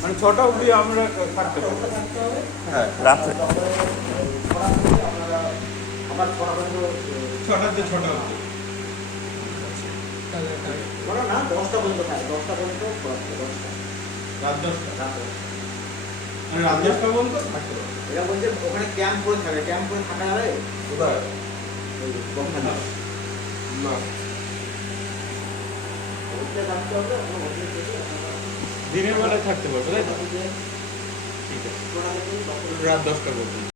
মানে 6টা অবধি আমরা থাকতে পারবো। হ্যাঁ রাত্রে আবার 6টা পর্যন্ত 6টাতে 6টা অবধি। না 10টা পর্যন্ত থাকে, 10টা পর্যন্ত খোলা থাকে, 10টা রাত 10টা। রাত 10টা। মানে রাত 10টা পর্যন্ত থাকতে পারবো। এরা বলছে ওখানে ক্যাম্প করে থাকে, ক্যাম্প করে থাকা যাবে কোথায়? ওই বকখালি। না, ওইটা জানতে হবে, আপনার হোটেলে থেকে আপনারা দিনের বেলায় থাকতে পারবো তাই তো? কোথা থেকে ঠিক আছে, রাত 10টা পর্যন্ত।